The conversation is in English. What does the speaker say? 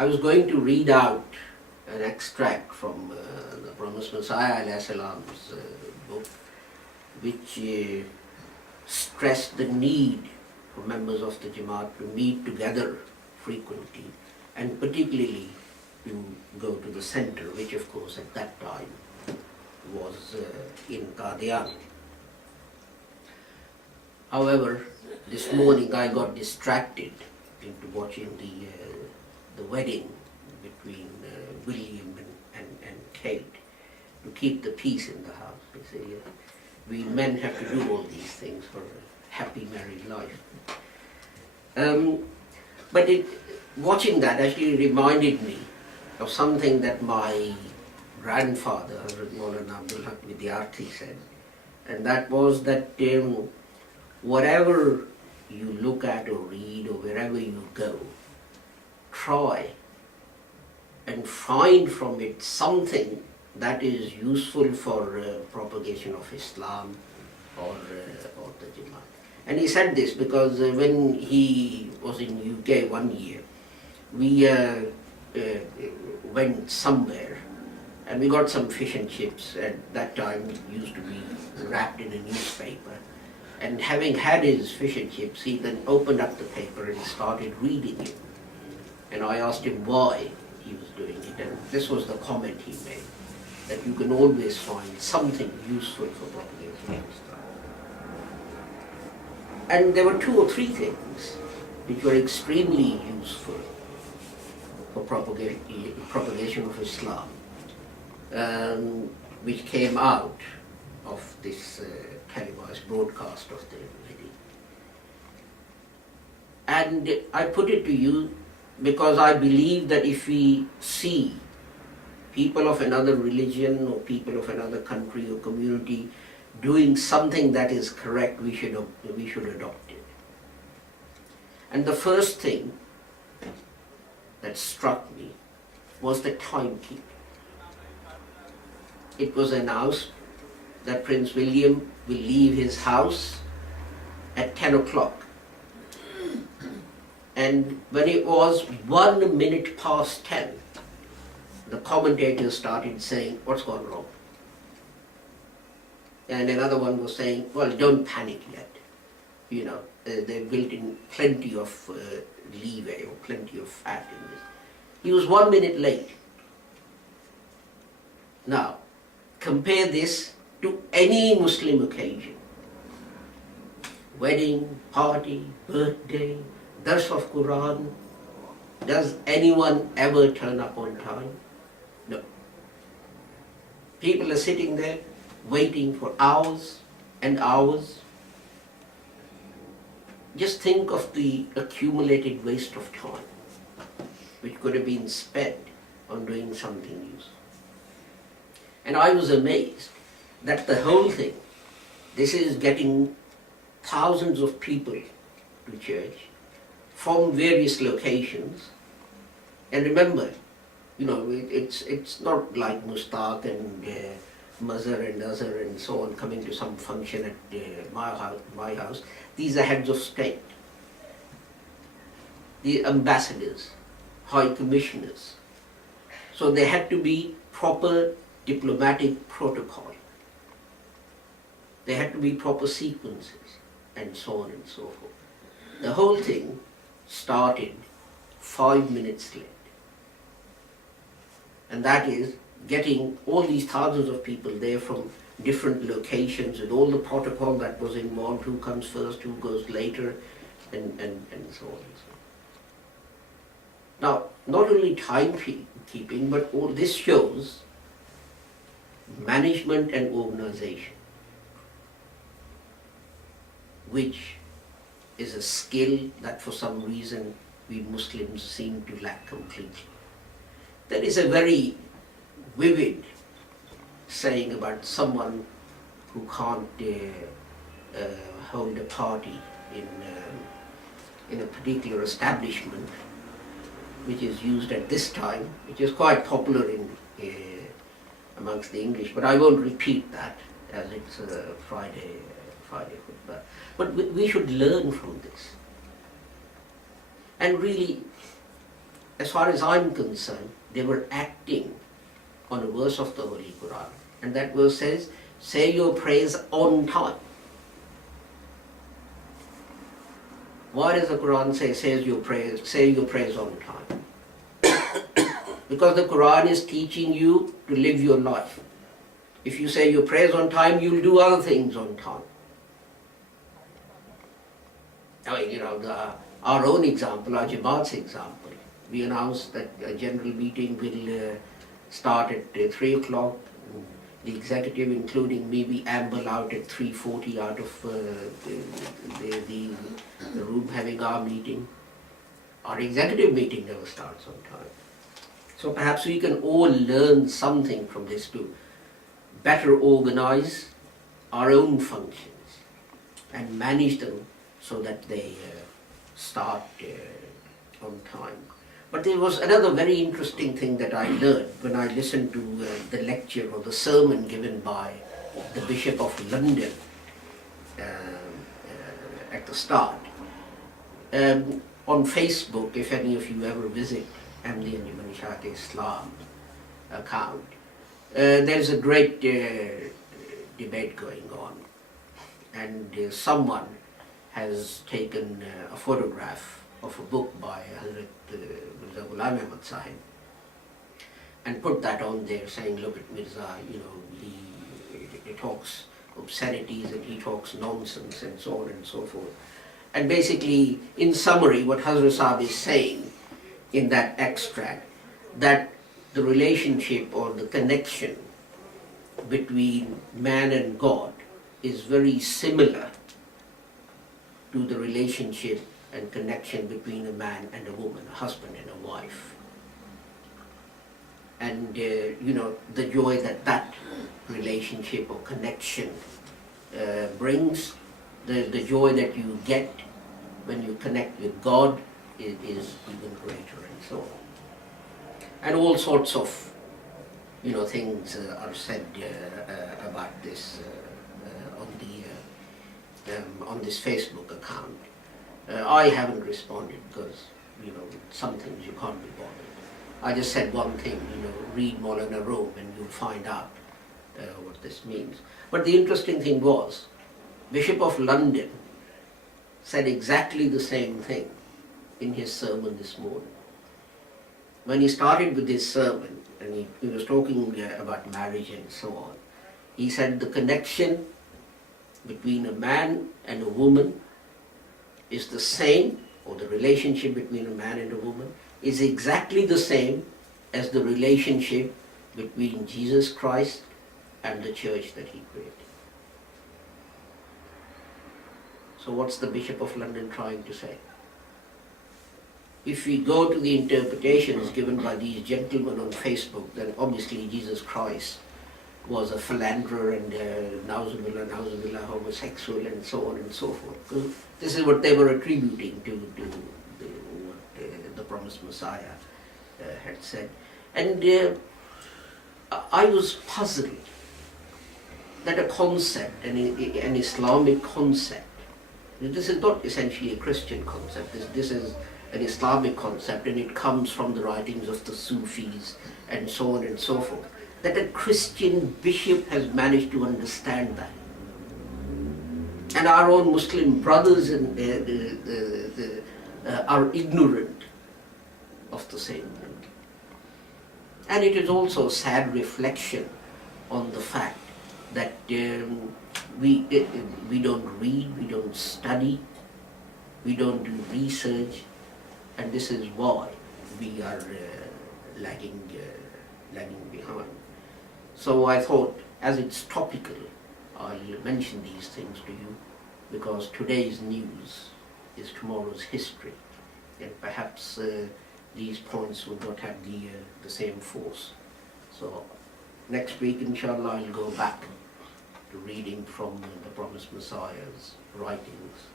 I was going to read out an extract from the Promised Messiah alayhi salam's book, which stressed the need for members of the Jamaat to meet together frequently, and particularly to go to the center, which of course at that time was in Qadian. However, this morning I got distracted into watching the wedding between William and Kate to keep the peace in the house. You see, we men have to do all these things for a happy married life. But watching that actually reminded me of something that my grandfather, Hazrat Maulana Abdul Haq Vidyarthi, said, and that was that whatever you look at or read or wherever you go, try and find from it something that is useful for propagation of Islam or the Jamaat. And he said this because when he was in UK one year, we went somewhere and we got some fish and chips. At that time it used to be wrapped in a newspaper. And having had his fish and chips, he then opened up the paper and started reading it. And I asked him why he was doing it, and this was the comment he made, that you can always find something useful for propagating Islam. And there were 2 or 3 things which were extremely useful for propagation of Islam, which came out of this televised broadcast of the wedding. And I put it to you because I believe that if we see people of another religion or people of another country or community doing something that is correct, we should adopt it. And the first thing that struck me was the timekeeping. It was announced that Prince William will leave his house at 10 o'clock. And when it was 1 minute past 10, the commentators started saying, what's gone wrong? And another one was saying, well, don't panic yet. You know, they built in plenty of leeway or plenty of fat in this. He was 1 minute late. Now, compare this to any Muslim occasion. Wedding, party, birthday, Dars of Quran. Does anyone ever turn up on time? No. People are sitting there waiting for hours and hours. Just think of the accumulated waste of time which could have been spent on doing something useful. And I was amazed that the whole thing, this is getting thousands of people to church from various locations. And remember, you know, it's not like Mustaq and Mazhar and Azhar and so on coming to some function at my house. These are heads of state, the ambassadors, high commissioners. So there had to be proper diplomatic protocol. There had to be proper sequences and so on and so forth. The whole thing started 5 minutes late. And that is getting all these thousands of people there from different locations with all the protocol that was involved, who comes first, who goes later, and so on and so on. Now, not only timekeeping, but all this shows management and organization, which is a skill that for some reason we Muslims seem to lack completely. There is a very vivid saying about someone who can't hold a party in a particular establishment, which is used at this time, which is quite popular amongst the English, but I won't repeat that as it's a Friday khutbah. But we should learn from this and really as far as I'm concerned, they were acting on a verse of the Holy Quran. And that verse says, say your prayers on time. Why does the Quran say, say your prayers on time? Because the Quran is teaching you to live your life. If you say your prayers on time, you'll do other things on time. I mean, our own example, our Jamaat's example, we announced that a general meeting will start at 3 o'clock. The executive, including me, we amble out at 3:40 out of the room having our meeting. Our executive meeting never starts on time. So perhaps we can all learn something from this to better organize our own functions and manage them so that they start on time. But there was another very interesting thing that I learned when I listened to the lecture or the sermon given by the Bishop of London at the start. On Facebook, if any of you ever visit Ahmadiyya Manishat Islam account, there's a great debate going on, and someone has taken a photograph of a book by Hazrat Mirza Ghulam Ahmad Sahib and put that on there saying, look at Mirza, he talks obscenities and he talks nonsense and so on and so forth. And basically, in summary, what Hazrat Sahib is saying in that extract, that the relationship or the connection between man and God is very similar to the relationship and connection between a man and a woman, a husband and a wife. And the joy that relationship or connection brings, the joy that you get when you connect with God is even greater, and so on. And all sorts of things are said about this on this Facebook account. I haven't responded because, some things you can't be bothered. I just said one thing, read Maulana Rome and you'll find out what this means. But the interesting thing was, Bishop of London said exactly the same thing in his sermon this morning. When he started with his sermon, and he was talking about marriage and so on, he said the connection between a man and a woman is the same, or the relationship between a man and a woman is exactly the same as the relationship between Jesus Christ and the church that he created. So what's the Bishop of London trying to say? If we go to the interpretations given by these gentlemen on Facebook, then obviously Jesus Christ was a philanderer and nauzubillah, homosexual and so on and so forth. Because this is what they were attributing to what the promised Messiah had said. And I was puzzled that a concept, an Islamic concept, this is not essentially a Christian concept, this is an Islamic concept, and it comes from the writings of the Sufis and so on and so forth, that a Christian bishop has managed to understand that. And our own Muslim brothers are ignorant of the same thing. And it is also a sad reflection on the fact that we don't read, we don't study, we don't do research, and this is why we are lagging behind. So I thought, as it's topical, I'll mention these things to you, because today's news is tomorrow's history, and perhaps these points will not have the same force. So next week, inshallah, I'll go back to reading from the promised Messiah's writings